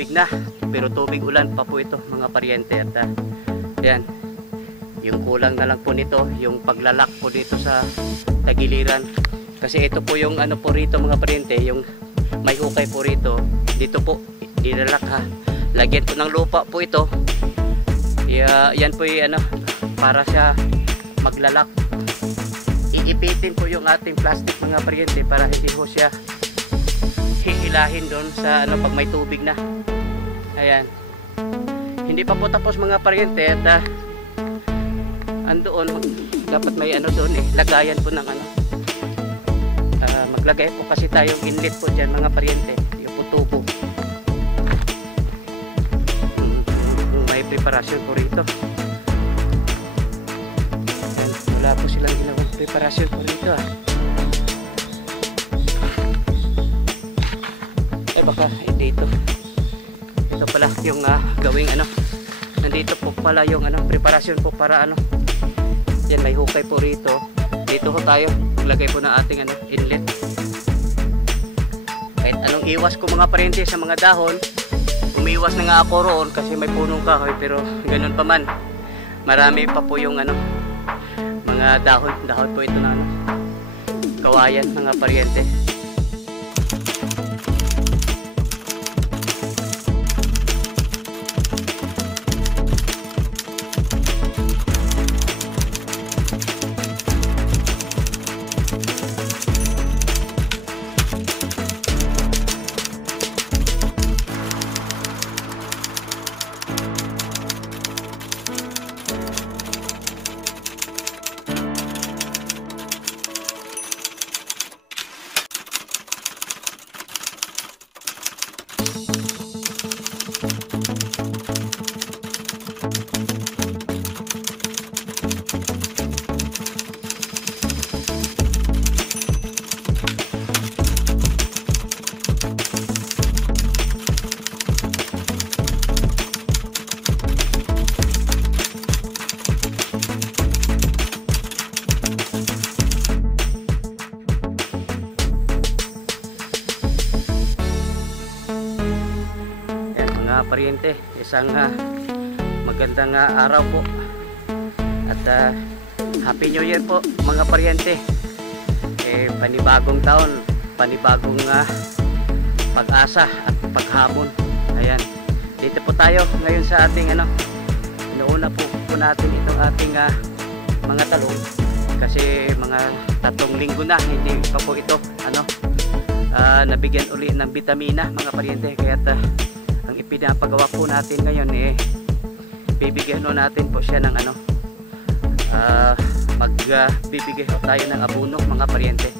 tubig na, pero tubig ulan pa po ito mga paryente. At yan, yung kulang na lang po nito yung paglalak po dito sa tagiliran, kasi ito po yung ano po rito mga paryente, yung may hukay po rito, dito po nilalak ha, lagyan po ng lupa po ito. Yan po yung ano, para siya maglalak. Iipitin po yung ating plastic mga paryente para hindi po siya hihilahin doon sa ano pag may tubig na. Ayan, hindi pa po tapos mga paryente. At andoon dapat may ano doon lagayan po ng ano, maglagay po kasi tayong inlet po dyan mga paryente, yung po tubo. May preparasyon po rito. Ayan, wala po silang ginawang preparasyon po rito baka dito. Ito pala yung gawing ano, nandito po pala yung ano, preparasyon po para ano. Yan, may hukay po rito. Dito po tayo maglagay po ng ating ano, inlet. Kahit anong iwas ko mga paryente sa mga dahon, umiwas na nga ako roon kasi may punong kahoy, pero ganun pa man, marami pa po yung ano, mga dahon po ito na ano, kawayan mga paryente. Paryente, isang magandang araw po at Happy New Year po mga paryente. Panibagong taon, panibagong pag-asa at paghamon. Ayan, dito po tayo ngayon sa ating ano, inuuna po natin itong ating mga talong, kasi mga 3 linggo na hindi pa po ito ano, nabigyan uli ng bitamina mga paryente. Kaya ang ipinapagawa po natin ngayon bibigyan natin po siya ng ano, magbibigay tayo ng abono mga paryente.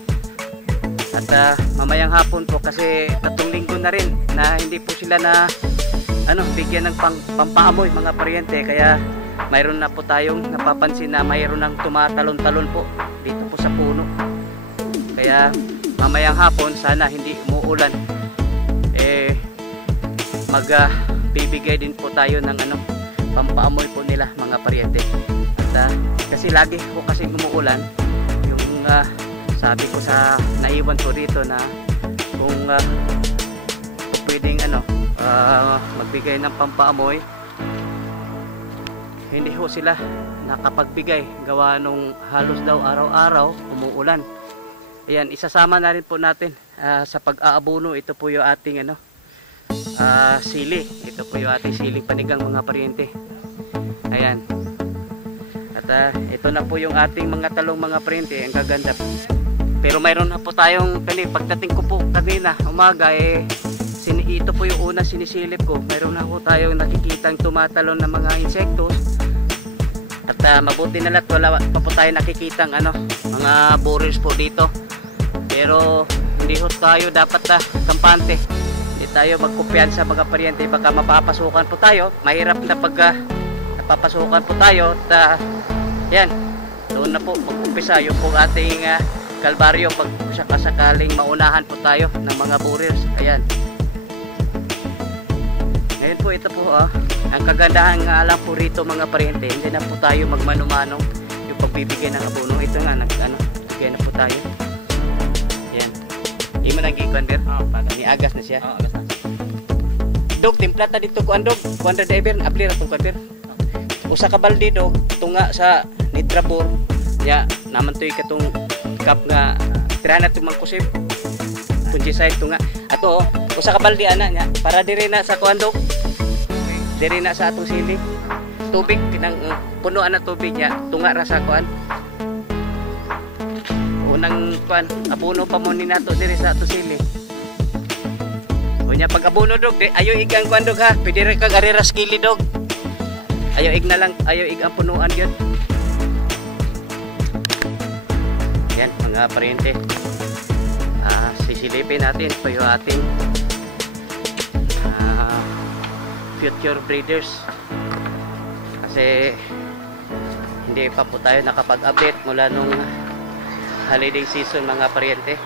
At mamayang hapon po, kasi 3 linggo na rin na hindi po sila na ano, bigyan ng pampaamoy mga paryente, kaya mayroon na po tayong napapansin na mayroon ng tumatalon-talon po dito po sa puno. Kaya mamayang hapon sana hindi umuulan, magbibigay din po tayo ng ano, pampaamoy po nila mga paryente. At kasi lagi po kasi umuulan, yung sabi ko sa naiwan ko rito na kung pwedeng ano, magbigay ng pampaamoy, hindi ho sila nakapagbigay gawa nung halos daw araw-araw umuulan. Ayan, isasama na rin po natin sa pag-aabono. Ito po yung ating ano, sili. Ito po yung ating siling panigang mga paryente. Ayan. At ito na po yung ating mga talong mga paryente. Ang gaganda. Pero mayroon na po tayong pagdating ko po kanina umaga, ito po yung una sinisilip ko. Mayroon na po tayong nakikitang tumatalon na mga insektos. At mabuti na lahat wala pa po tayo nakikitang ano, mga borers po dito. Pero hindi ho tayo dapat kampante. Tayo magkumpiyansa mga paryente, baka mapapasukan po tayo. Mahirap na pag napapasukan po tayo. At yan, doon na po mag-umpisa yung po ating kalbaryo pag sakasakaling maunahan po tayo ng mga borers. Ayan, ngayon po ito po ang kagandahan nga lang po rito mga paryente, hindi na po tayo magmano-mano yung pagbibigay ng abono. Ito nga, bigay na po tayo. Ayan, hindi mo nang gigwan, Ber? Ni agas na siya. Agas na. Dog, timplata dito ko andog. Kuandra driver, ablir atong kuandra. Usa ka balde dog, tunga sa nitrabor. Ya, naman to'y katong cup nga tirahan na tumangkusip. Kunji side tunga. Ato, usa ka balde ana nya para diri na sa kuandog. Diri na sa atong sili. Tubig kinang puno ana tubig nya, tunga ra sa kuan. Unang kuan, abono pa mo ni nato diri sa atong sili. Unya pag abono dog, ayo igang kuan dog ha. Pwede ra kag areras kili dog. Ayo ig na lang, ayo ig ang punuan gyud. Yan mga parente. Sisilipin natin po yung ating future breeders. Kasi hindi pa po tayo nakapag-update mula nung holiday season mga parente.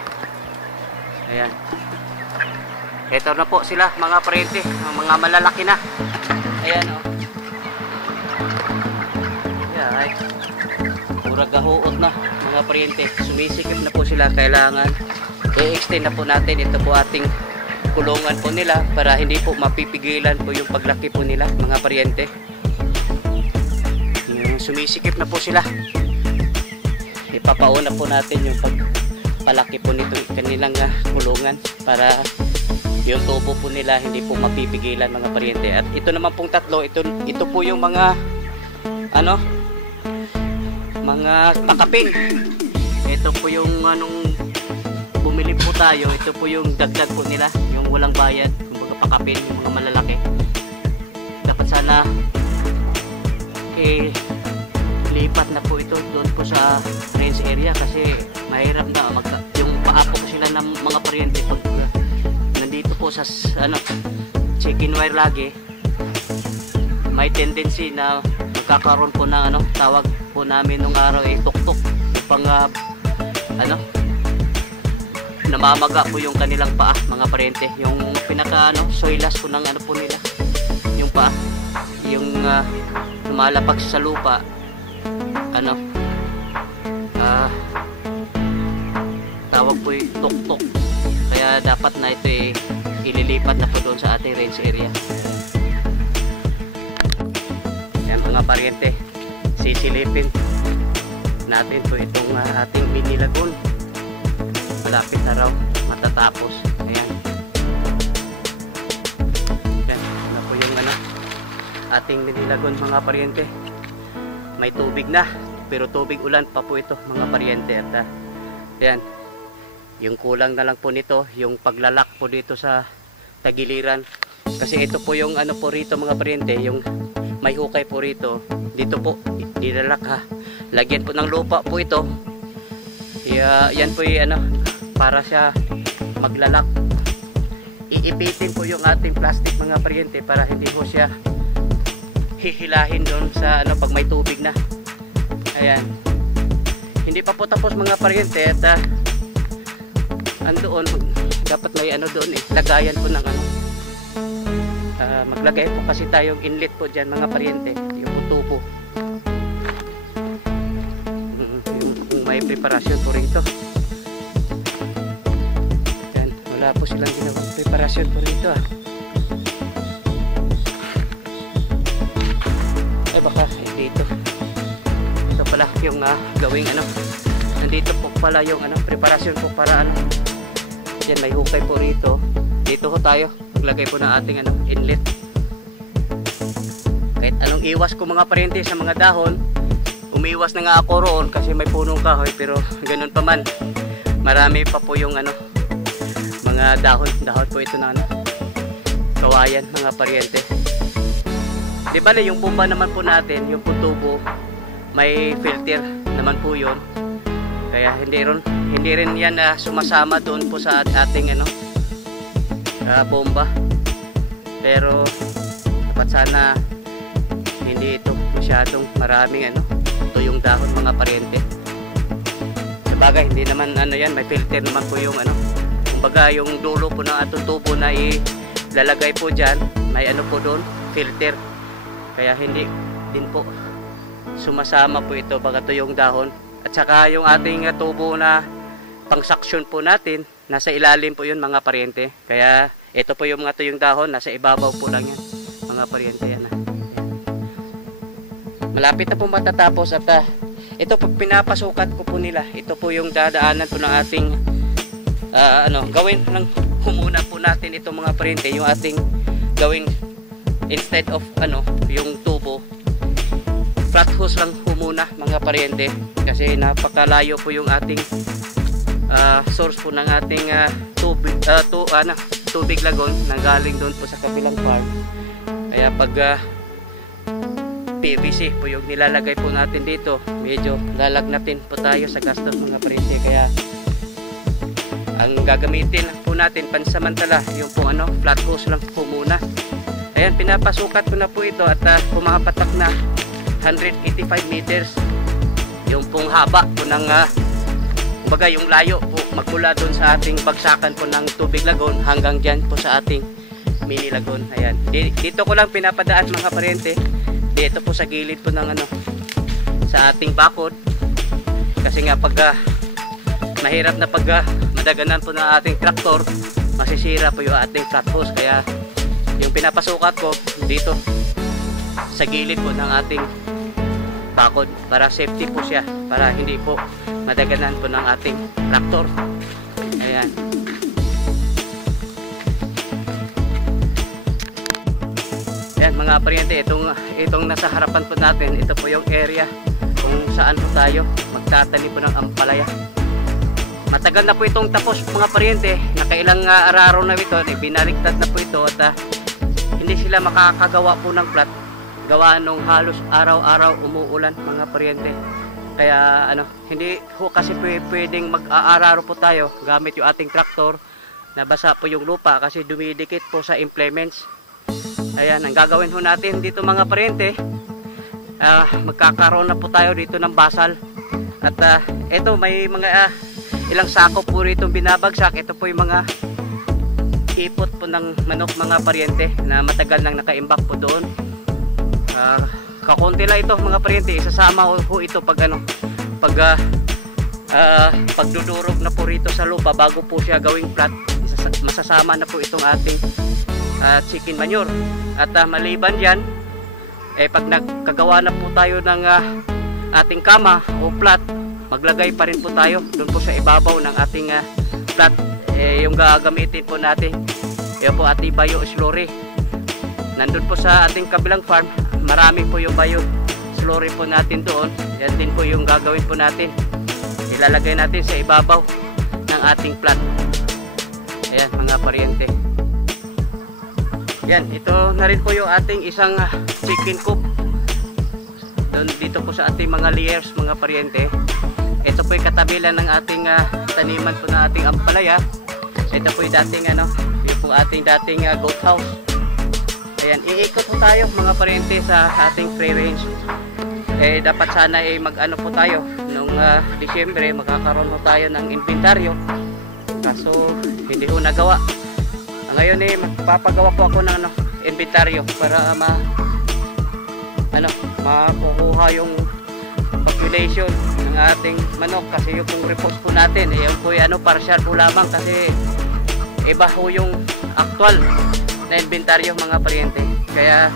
Ayan. Ito na po sila mga parente, mga malalaki na. Ayan o. Ayan. Pura gahuot na mga parente. Sumisikip na po sila. Kailangan i-extend na po natin. Ito po ating kulungan po nila para hindi po mapipigilan po yung paglaki po nila mga parente. Sumisikip na po sila. Ipapauna po natin yung pagpalaki po nito kanilang kulungan para yung tubo po nila hindi po mapipigilan mga parente. At ito naman pong tatlo, ito po yung mga mga takaping. Ito po yung bumili po tayo, ito po yung dagdag po nila, yung walang bayad, kumbaga pakapin, yung mga malalaki. Dapat sana lipat na po ito doon po sa range area kasi mahirap na yung paapo po sila ng mga paryente pag nandito po sa chicken wire lagi, may tendency na magkakaroon po ng tawag po namin nung araw ay tuktok upang namamaga po yung kanilang paa mga parente, yung pinaka soilas po ng po nila, yung paa, yung lumalapag sa lupa, tawag po yung tuktok. Kaya dapat na ito ililipat na po doon sa ating range area. Yan mga parente, sisilipin natin po itong ating mini lagoon. Malapit na raw matatapos. Ayan. Yan na po yung ating mini lagoon mga parente. May tubig na, pero tubig ulan pa po ito mga parente. At yan, yung kulang na lang po nito yung paglalak po dito sa tagiliran. Kasi ito po yung po rito mga parente, yung may hukay po rito. Dito po nilalak ha. Lagyan po ng lupa po ito. Yan po yung para siya maglalak. Iipitin po yung ating plastic mga parente para hindi po siya hihilahin doon sa pag may tubig na. Ayan. Hindi pa po tapos mga parente at andoon dapat may doon lagayan po ng maglagay po kasi tayong inlet po dyan mga parente, yung tubo. Yung may preparasyon po rito. Yan, wala po silang ginawang preparasyon po rito ay baka dito ito pala yung gawing nandito po pala yung preparasyon po para yan, may hukay po rito. Dito ho tayo maglagay po ng ating inlet. Kahit anong iwas ko mga parente sa mga dahon, umiwas na nga ako roon kasi may punong kahoy, pero ganun pa man marami pa po yung mga dahon po ito na kawayan mga parente. Di ba yung bomba naman po natin, yung tubo, may filter naman po yun. Kaya hindi rin yan sumasama doon po sa ating bomba. Pero dapat sana hindi ito masyadong maraming ito yung dahon mga parente. Sabagay hindi naman yan, may filter naman po yung kumbaga yung dulo po ng atong tubo na ilalagay po dyan, may po doon, filter. Kaya hindi din po sumasama po ito baka ito yung dahon. At saka yung ating tubo na pang-suction po natin, nasa ilalim po yun mga parente. Kaya Ito po yung mga tuyong dahon, nasa ibabaw po lang yan mga paryente. Yan. Malapit na po matatapos at ito po pinapasukat ko po nila. Ito po yung dadaanan po ng ating gawin lang humuna po natin itong mga paryente, yung ating gawing instead of yung tubo, flat hose lang humuna mga paryente, kasi napakalayo po yung ating source po ng ating tubig lagon na galing doon po sa kabilang farm. Kaya pag PVC po yung nilalagay po natin dito, medyo lalagnatin po tayo sa gastos mga paryente. Kaya ang gagamitin po natin pansamantala yung po flat hose lang po muna. Ayan, pinapasukat ko na po ito at pumapatak na 185 meters yung pong haba po ng kumbaga yung layo po magmula doon sa ating bagsakan po ng tubig lagon hanggang dyan po sa ating mini lagon. Ayan, dito ko lang pinapadaan mga paryente, dito po sa gilid po ng sa ating bakod, kasi nga pag mahirap na pag madaganan po ng ating traktor, masisira po yung ating flat hose. Kaya yung pinapasukat ko dito sa gilid po ng ating bakod para safety po siya, para hindi po madaganan po ng ating traktor. Ayan. Ayan mga paryente, itong nasa harapan po natin, ito po yung area kung saan po tayo magtatanim po ng ampalaya. Matagal na po itong tapos mga paryente, nakailang araro na ito, binaligtad na po ito at hindi sila makakagawa po ng plat, gawa nung halos araw-araw umuulan mga paryente. Kaya hindi ho kasi pwedeng mag-aararo po tayo gamit yung ating traktor, nabasa po yung lupa kasi dumidikit po sa implements. Ayan, ang gagawin ho natin dito mga paryente, magkakaroon na po tayo dito ng basal. At ito may mga ilang sako po rito binabagsak. Ito po yung mga ipot po ng manok mga paryente na matagal nang nakaimbak po doon. Kakunti lang ito mga paryente, isasama ho ito pag pagdudurog na po rito sa lupa bago po siya gawing flat. Masasama na po itong ating chicken manure. At maliban yan, pag nagkagawa na po tayo ng ating kama o flat, maglagay pa rin po tayo doon po sa ibabaw ng ating flat. Yung gagamitin po natin, yun po ating bio slurry. Nandun po sa ating kabilang farm, marami po yung bio slurry po natin doon. Yan din po yung gagawin po natin, ilalagay natin sa ibabaw ng ating flat. Ayan mga paryente. Yan, ito na rin po yung ating isang chicken coop dito po sa ating mga layers mga paryente. Ito po yung katabilan ng ating taniman po ng ating ampalaya. Ito po yung dating yung po ating dating goat house. Ayan, iikot po tayo mga paryente sa ating free range. Dapat sana mag po tayo nung Disyembre, magkakaroon po tayo ng inventaryo, kaso hindi ko nagawa. Ngayon magpapagawa po ako ng inventaryo para makukuha yung population ng ating manok, kasi yung reports po natin yung po partial po lamang, kasi iba po yung actual na inventaryo mga paryente. Kaya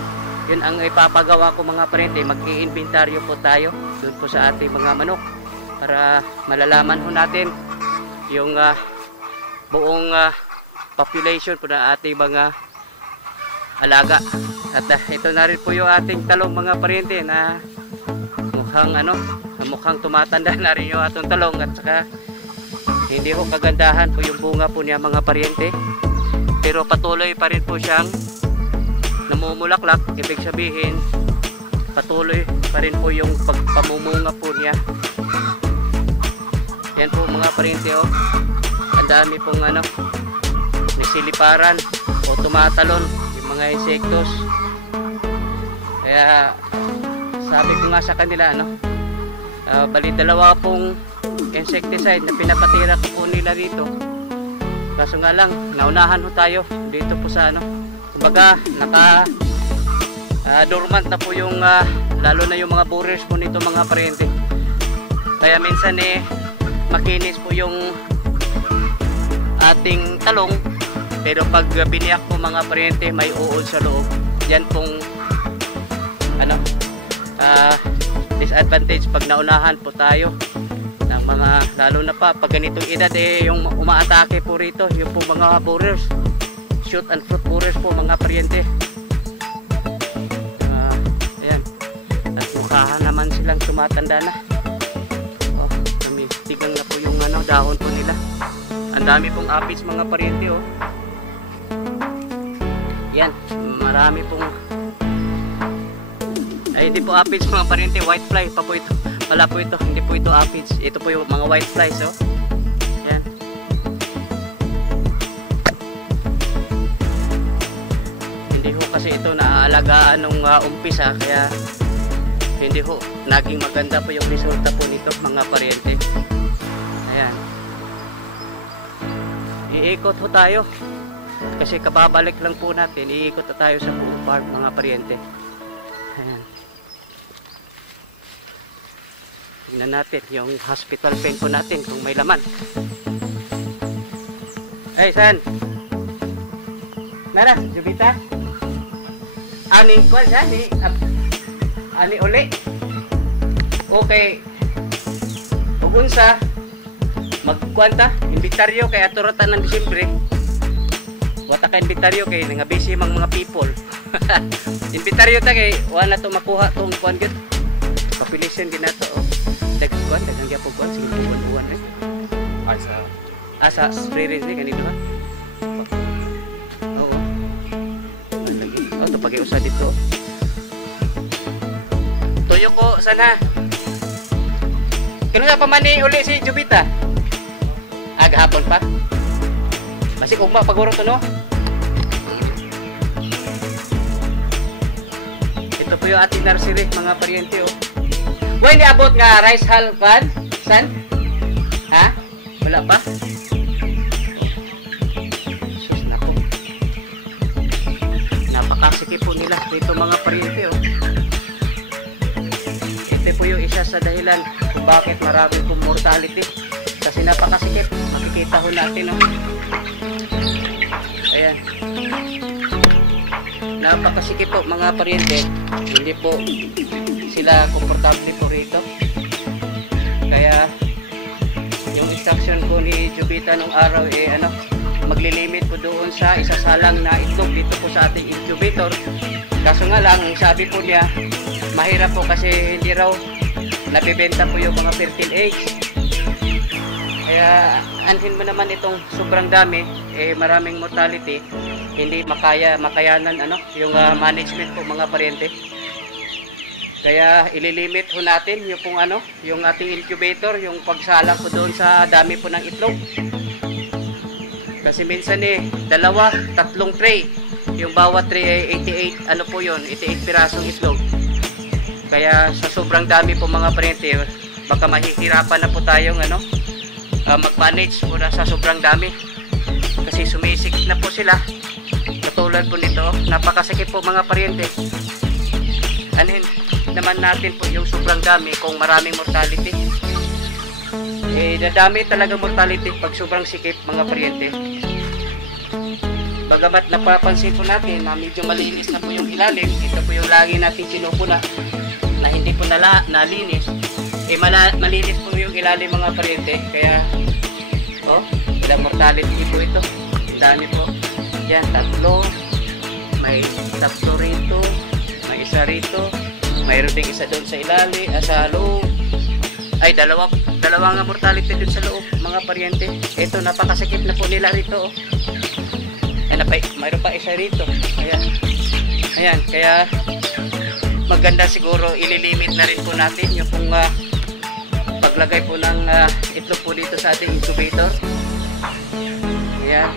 yun ang ipapagawa ko mga paryente, mag-i-inventaryo po tayo dun po sa ating mga manok para malalaman po natin yung buong population po ng ating mga alaga. At ito na rin po yung ating talong mga paryente na mukhang tumatanda na rin yung atong talong, at saka hindi ko kagandahan po yung bunga po niya mga paryente, pero patuloy pa rin po siyang namumulaklak. Ibig sabihin patuloy pa rin po yung pagpamumunga po niya. Yan po mga paryente, ang dami pong nagsiliparan o tumatalon yung mga insektos. Kaya sabi ko nga sa kanila bali dalawa pong insecticide na pinapatira ko po nila dito, kaso nga lang naunahan ho tayo dito po sa kumbaga dormant na po yung lalo na yung mga borers po nito mga paryente. Kaya minsan makinis po yung ating talong, Pero pag biniyak po mga paryente, may uod sa loob. Yan pong ano, disadvantage pag naunahan po tayo ng mga, lalo na pa pag ganitong edad yung umaatake po rito yung po mga borers, shoot and fruit borers po mga paryente. Ayan, at mukha naman silang tumatanda na. Tigang na po yung dahon po nila. Ang dami pong aphids mga paryente yan, marami pong hindi po aphids mga paryente, white fly pa po ito. Wala po ito, hindi po ito aphids. Ito po yung mga white flies yan. Hindi ho kasi ito naaalagaan nung umpisa, kaya hindi ho naging maganda po yung resulta po nito mga paryente. Ayan, iikot ho tayo kasi kababalik lang po natin. Iikot na tayo sa buong farm mga paryente. Ayan, tingnan natin yung hospital pen po natin kung may laman. Ay, saan? Nara, Jubita? Ani ko saan? Ani uli? Okay. Ugunsa magkwanta inventaryo kay aturatan ng Disyembre. Wata ka inventaryo kay nga busy mga people. Inventaryo ta kay wala to makuha tong kuan gyud. Population din nato daghang kuan, daghang gyapon kuan sige buwan-buwan rin. Asa free range ni kanino ha? Oo. To pagi usa dito. Tuyo ko sana. Kano sa pamani uli si Jubita? Agahapon pa. Masig ugma paguro to no. Ito po yung ating nursery mga paryente Why ni abot nga rice hull kan? San? Ha? Wala pa? Sus na po. Napakasikip po nila dito mga paryente Ito po yung isa sa dahilan kung bakit marami pong mortality. Kasi napakasikip. Makikita ho natin Ayan. Napakasikip po mga paryente. Hindi po sila komportable po rito. Kaya yung instruction po ni Jubita nung araw maglilimit po doon sa isasalang na itlog dito po sa ating incubator. Kaso nga lang, ang sabi po niya, mahirap po kasi hindi raw nabibenta po yung mga fertile eggs. Kaya anhin mo naman itong sobrang dami, maraming mortality, hindi makayanan yung management po mga paryente. Kaya ililimit ho natin yung pong yung ating incubator, yung pagsala po doon sa dami po ng itlog. Kasi minsan 2, 3 tray. Yung bawat tray ay 88 po yun, 88 pirasong itlog. Kaya sa sobrang dami po mga paryente, baka mahihirapan na po tayong mag-manage po na sa sobrang dami. Kasi sumisikip na po sila. Katulad po nito, napakasakit po mga paryente. Anin naman natin po yung sobrang dami kung maraming mortality. Dadami talaga mortality pag sobrang sikip mga paryente. Bagamat napapansin po natin na medyo malinis na po yung ilalim, ito po yung lagi natin sinupuna na hindi po nalinis, malinis po yung ilalim mga paryente. Kaya ilang mortality po ito. Ang dami po. Yan, 3, may 3 rito, may 1 rito, mayroon ding isa doon sa ilalim, sa loob. Ay, dalawa nga mortality doon sa loob mga paryente. Ito, napakasakit na po nila rito mayroon pa isa rito. Ayan, kaya maganda siguro ililimit na rin po natin yung pong paglagay po ng itlog po dito sa ating incubator. Ayan,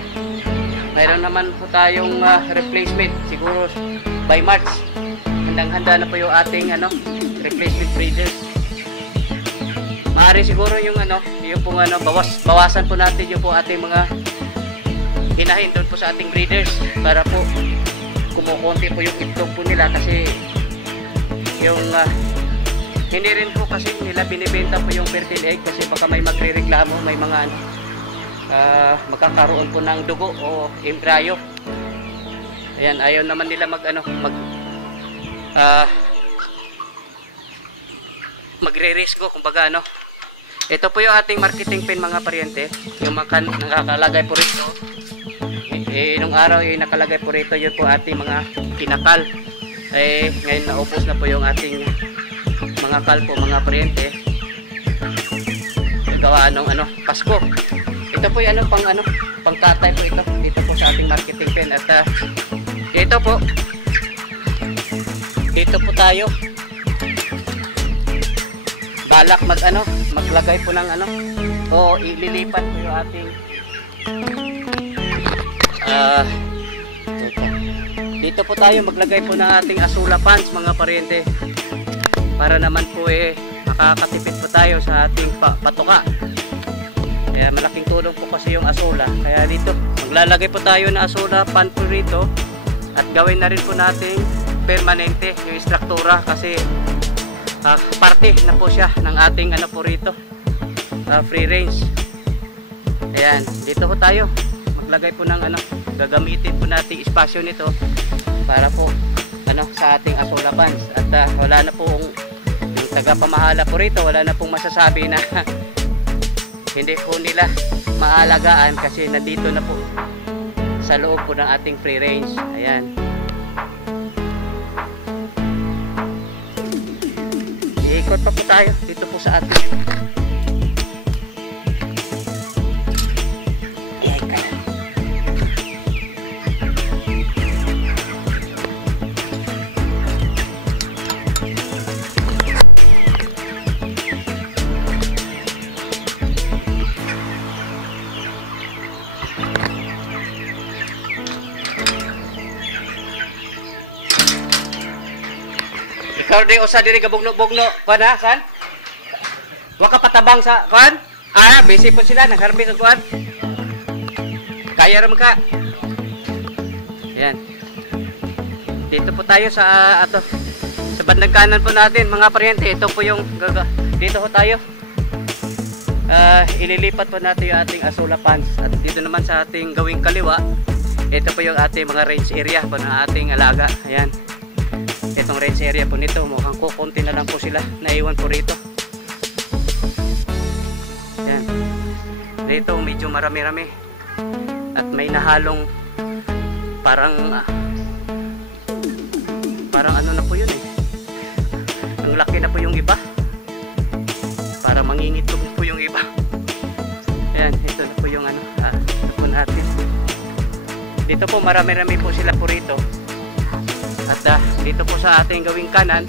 mayroon naman po tayong replacement siguro by March. Handang-handa na po yung ating replacement breeders. Maaari siguro yung yung pong bawasan po natin yung po ating mga hinahin doon po sa ating breeders para po kumukonti po yung itlog po nila. Kasi yung hindi rin po kasi nila binibenta po yung fertile egg kasi baka may magrereklamo, may mga magkakaroon po ng dugo o embryo. Ayan, ayaw naman nila magre-risko, kumbaga ano. Ito po yung ating marketing pen mga paryente, yung nakakalagay po rito. Nung araw nakalagay po rito yun po ating mga kinakal. Ngayon naubos na po yung ating mga kalpo mga paryente. Gawa nung Pasko. Ito po yung pangkatay po ito. Dito po sa ating marketing pen. At dito po tayo balak maglagay po ng o ililipat po yung ating dito po tayo maglagay po ng ating asula pans mga paryente, para naman po makakatipid po tayo sa ating patuka. Kaya malaking tulong po kasi yung asula. Kaya dito maglalagay po tayo ng asula pan po rito, at gawin na rin po natin permanente yung struktura, kasi parte na po siya ng ating po rito, free range. Ayan, dito po tayo maglagay po ng gagamitin po nating espasyo nito para po sa ating asula pans. At wala na pong yung tagapamahala po rito, wala na pong masasabi na hindi po nila maalagaan, kasi nandito na po sa loob po ng ating free range. Ayan, iikot pa po tayo dito po sa ating ikaw di usa diri gabugno-bugno kuan ha san? Wa ka patabang sa kuan? Busy po sila nagharbis og kuan. Kaya ra man ka. Ayan. Dito po tayo sa sa bandang kanan po natin mga paryente. Ito po yung dito po tayo. Ililipat po natin yung ating asula pans, at dito naman sa ating gawing kaliwa, ito po yung ating mga range area po ng ating alaga. Ayan. Itong range area po nito, mukhang kukunti na lang po sila naiwan po rito. Yan. Dito medyo marami-rami, at may nahalong parang na po yun ang laki na po yung iba, parang mangingitlog po yung iba. Yan, ito na po yung ito po natin. Dito po marami-rami po sila po rito. At dito po sa ating gawing kanan,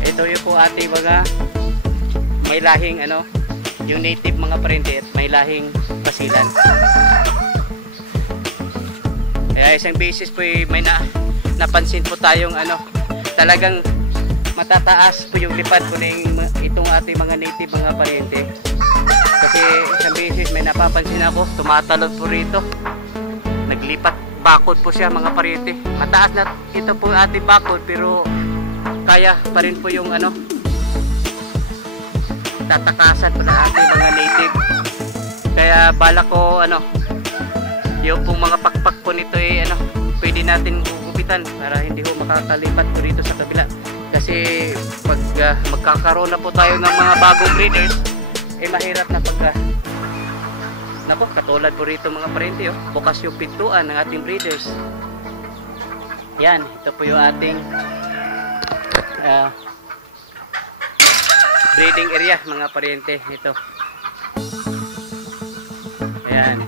ito yung po ating mga may lahing yung native mga paryente, at may lahing pasilan. Kaya isang beses po may napansin po tayong talagang matataas po yung lipad po ng itong ating mga native mga paryente. Kasi isang beses may napapansin ako, tumatalon po rito, naglipat bakod po siya mga paryente. Mataas na ito po ating bakod, pero kaya pa rin po yung tatakasan po ng ating mga native. Kaya bala ko yung pong mga pakpak po nito pwede natin gugupitan para hindi ho makakalipat po rito sa kabila. Kasi pag magkakaroon na po tayo ng mga bagong breeders, mahirap na katulad po rito mga paryente, bukas yung pintuan ng ating breeders. Yan, ito po yung ating breeding area mga paryente. Ito. Ayan.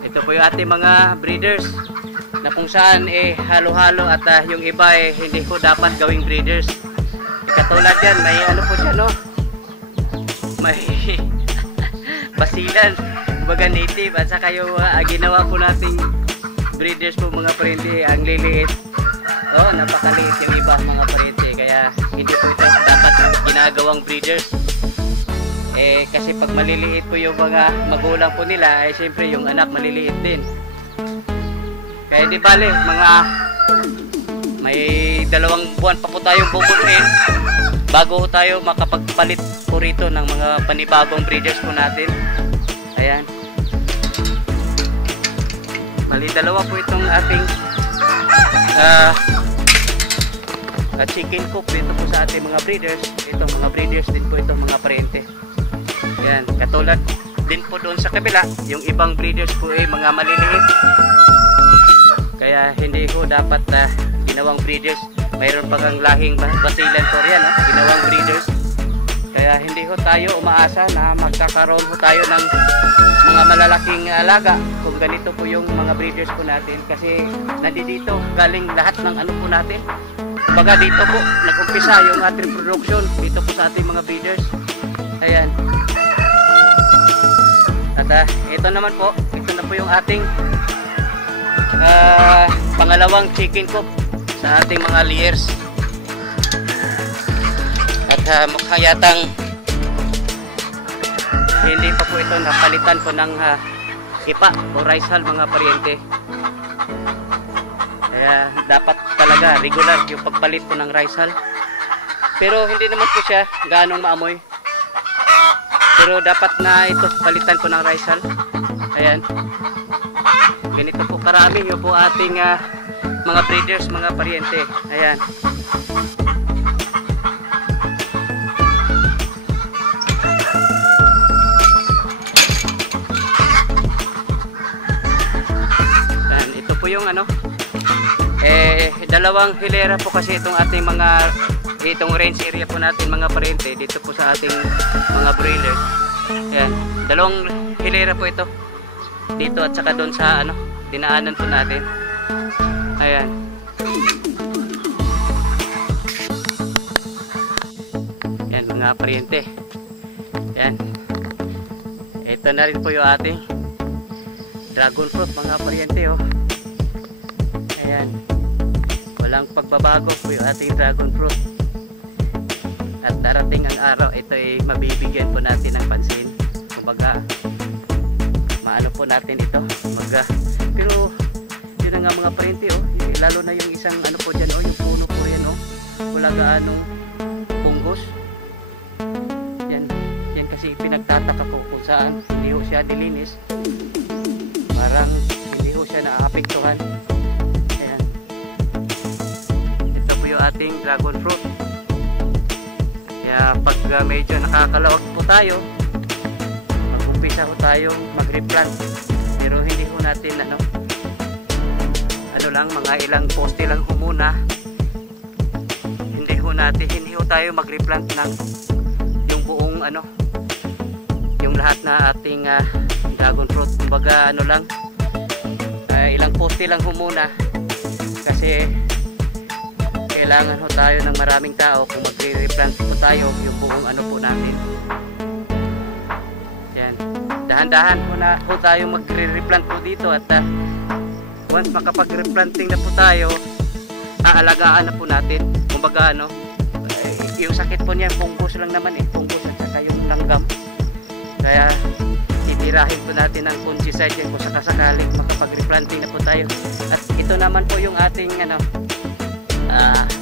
Ito po yung ating mga breeders, na kung saan halo-halo, at yung iba hindi ko dapat gawing breeders. Katulad yan, may po siya may basilan, baga native, at saka yung ginawa po nating breeders po mga paryente, ang liliit. Napakaliit yung iba mga paryente, kaya hindi po ito dapat ginagawang breeders. Kasi pag maliliit po yung mga magulang po nila, siyempre yung anak maliliit din. Kaya di bale, may 2 buwan pa po tayong bubuluin bago tayo makapagpalit po rito ng mga panibagong breeders po natin. Ayan. Mali dalawa po itong ating chicken coop dito po sa ating mga breeders. Ito mga breeders din po ito mga parente. Ayan, katulad din po doon sa kabila, yung ibang breeders po ay mga maliliit. Kaya hindi po dapat ginawang breeders. Mayroon pa kang lahing Basilan Korean, ginawang breeders. Kaya hindi ho tayo umaasa na magkakaroon ho tayo ng mga malalaking alaga kung ganito po yung mga breeders po natin. Kasi nandito galing lahat ng ano po natin. Baga dito po nag-umpisa yung ating production dito po sa ating mga breeders. Ayan. At ito naman po, ito na po yung ating pangalawang chicken coop sa ating mga layers. At mukhang yatang hindi pa po ito napalitan po ng ipa o rice hull mga paryente. Kaya dapat talaga regular yung pagpalit po ng rice hull. Pero hindi naman po siya ganong maamoy. Pero dapat na ito palitan po ng rice hull. Ayan. Ganito po karami yung po ating mga breeders, mga paryente. Ayan. Ayan. Ito po yung ano. Dalawang hilera po kasi itong ating itong range area po natin mga paryente dito po sa ating mga breeders. Ayan. Dalawang hilera po ito. Dito at saka doon sa dinaanan po natin. Ayan. Ayan mga paryente. Ayan. Ito na rin po yung ating dragon fruit mga paryente Ayan. Walang pagbabago po yung ating dragon fruit. At darating ang araw ito ay mabibigyan po natin ng pansin. Kumbaga maano po natin ito pero yun na nga mga paryente lalo na yung isang ano po dyan yung puno po yan wala gaanong punggos yan kasi pinagtataka ko kung saan hindi ho siya dilinis, parang hindi ho siya naapektuhan. Ayan. Ito po yung ating dragon fruit. Kaya pag medyo nakakalawag po tayo, mag-umpisa ho tayong mag-replant. Pero hindi ho natin lang mga ilang poste lang ho muna. Hindi ho tayo mag-replant ng yung buong yung lahat na ating dragon fruit. Kumbaga lang ilang poste lang ho muna. Kasi kailangan ho tayo ng maraming tao kung magre-replant po tayo yung buong po natin. Yan. Dahan-dahan ho tayo magre-replant po dito at once makapag-replanting na po tayo, aalagaan na po natin. Kumbaga yung sakit po niya, fungus lang naman fungus at saka yung langgam. Kaya titirahin po natin ang fungicide yan kung sakasakaling makapag-replanting na po tayo. At ito naman po yung ating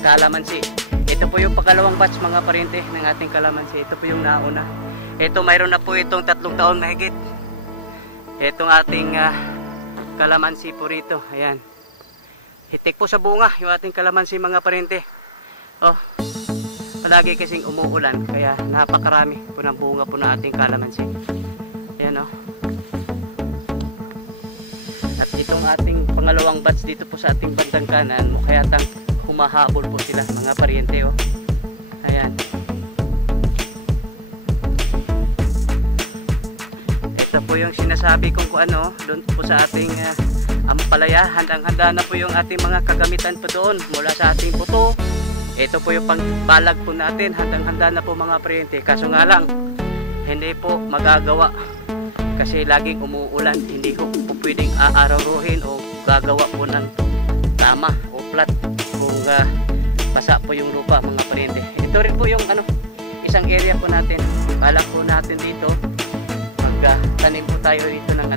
kalamansi. Ito po yung pangalawang batch mga paryente ng ating kalamansi. Ito po yung nauna. Ito mayroon na po itong 3 taon mahigit. Itong ating kalamansi po rito. Ayan. Hitik po sa bunga yung ating kalamansi mga paryente. Palagi kasing umuulan kaya napakarami po ng bunga po na ating kalamansi. Ayan At itong ating pangalawang batch dito po sa ating bandang kanan, mukha yatang humahabol po sila mga paryente Ayan. Ito po yung sinasabi kong doon po sa ating ampalaya. Handang-handa na po yung ating mga kagamitan po doon mula sa ating buto. Ito po yung pangbalag po natin. Handang-handa na po mga paryente. Kaso nga lang, hindi po magagawa. Kasi laging umuulan. Hindi po pwedeng aararuhin o gagawa po ng tama o flat kung basa po yung lupa mga paryente. Ito rin po yung isang area po natin. Balak po natin dito tanim po tayo dito ng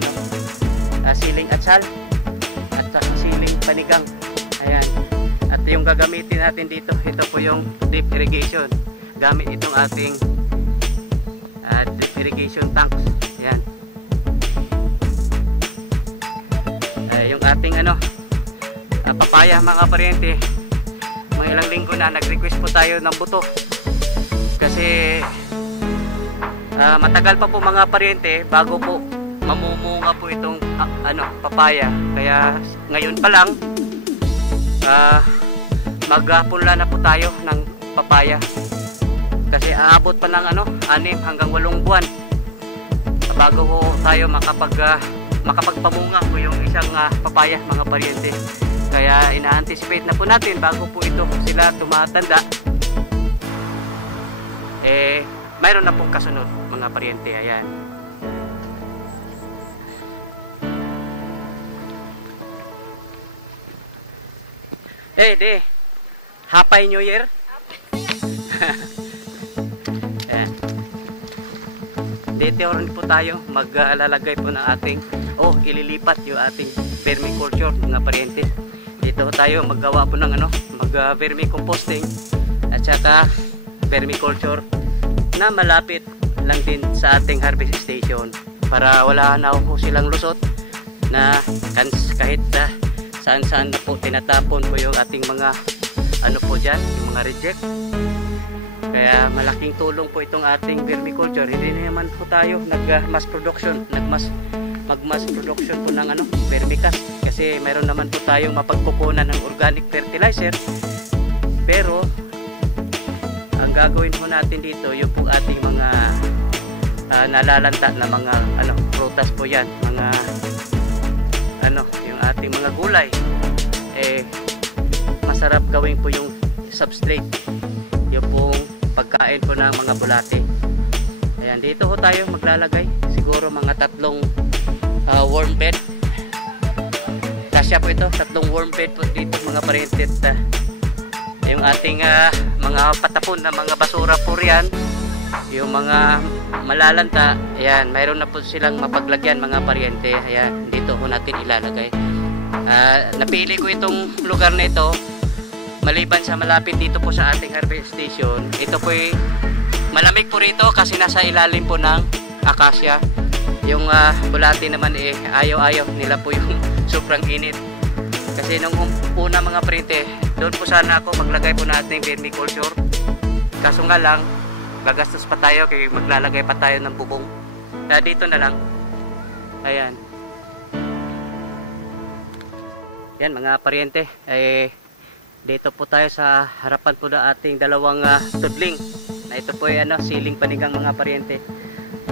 siling atsal at siling panigang. Ayan. At yung gagamitin natin dito, ito po yung drip irrigation. Gamit itong ating drip irrigation tanks. Ayan. ating papaya mga paryente. Mga ilang linggo na nag-request po tayo ng buto kasi matagal pa po mga paryente bago po mamumunga po itong papaya. Kaya ngayon pa lang magpunla na po tayo ng papaya kasi aabot pa ng 6 hanggang 8 buwan bago po tayo makapagpamunga po yung isang papaya mga paryente. Kaya ina-anticipate na po natin bago po ito sila tumatanda, mayroon na pong kasunod mga paryente. Ayan. Happy New Year. Ayan. Dito rin po tayo maglalagay po ng ating ililipat yung ating vermiculture mga paryente. Dito tayo maggawa po ng vermicomposting at saka vermiculture na malapit lang din sa ating harvest station para wala na po silang lusot na kahit saan-saan na po tinatapon po yung ating mga po dyan, yung mga reject. Kaya malaking tulong po itong ating vermiculture. Hindi naman po tayo mag-mass production po ng vermicast kasi mayroon naman po tayong mapagkukunan ng organic fertilizer. Pero ang gagawin po natin dito yung po ating mga nalalanta na mga prutas po yan, mga yung ating mga gulay, masarap gawin po yung substrate, yung pong pagkain po ng mga bulate. Ayan, dito po tayo maglalagay siguro mga 3 worm bed. Kasya po ito, 3 worm bed po dito mga paryente. Yung ating mga patapon na mga basura po riyan, yung mga malalanta, ayan, mayroon na po silang mapaglagyan mga paryente. Ayan, dito po natin ilalagay. Napili ko itong lugar na ito maliban sa malapit dito po sa ating harvest station. Ito po malamig po rito kasi nasa ilalim po ng akasya. Yung bulati naman ayaw nila po yung sobrang init. Kasi nung una mga paryente, doon po sana ako maglagay po natin vermiculture. Kaso nga lang, gagastos pa tayo kaya maglalagay pa tayo ng bubong. Kaya dito na lang. Ayan. Yan mga paryente, dito po tayo sa harapan po na ating dalawang tudling. Na ito po ay siling panigang mga paryente.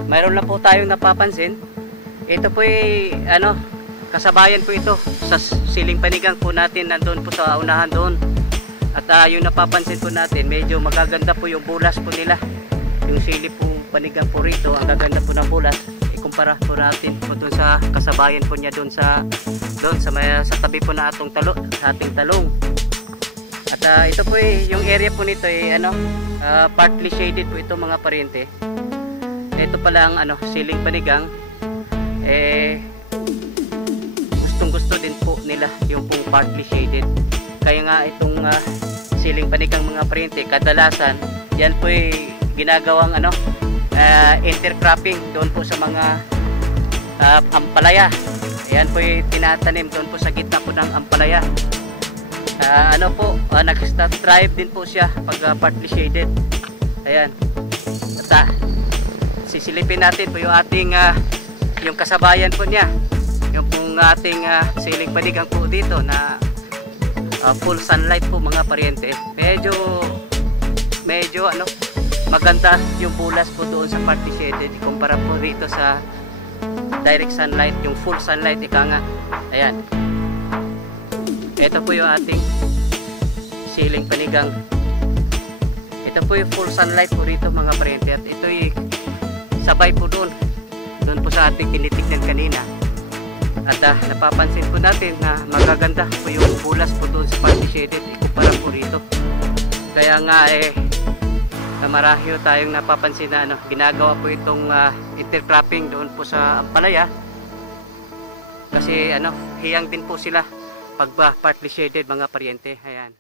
Mayroon lang po tayong napapansin. Ito po ay kasabayan po ito sa siling panigang po natin nandoon po sa unahan doon. At yung napapansin po natin, medyo magaganda po yung bulas po nila. Yung sili po panigang po rito, ang gaganda po ng bulas. Ikumpara po natin po doon sa kasabayan po niya doon sa tabi po na ating talong. At ito po yung area po nito ay partly shaded po ito mga paryente. Ito pala ang siling panigang, gustong gusto din po nila yung pong partly shaded. Kaya nga itong siling panigang mga paryente, kadalasan yan po ay ginagawang intercropping doon po sa mga ampalaya. Yan po ay tinatanim doon po sa gitna po ng ampalaya. Nag-thrive din po siya pag partly shaded. Ayan. At sisilipin natin po yung ating yung kasabayan po niya, yung pong ating siling panigang po dito na full sunlight po mga paryente. Medyo maganda yung bulas po doon sa partly shaded kumpara po dito sa direct sunlight, yung full sunlight ika nga. Ayan. Ito po yung ating siling panigang. Ito po yung full sunlight po rito mga paryente. At ito yung sabay po doon po sa ating tinitignan kanina. At napapansin po natin na magaganda po yung bulas po doon sa partly shaded ikumpara po rito. Kaya nga marahil tayong napapansin na ginagawa po itong intercropping doon po sa ampalaya. Kasi hiyang din po sila pag partly shaded mga paryente. Ayan.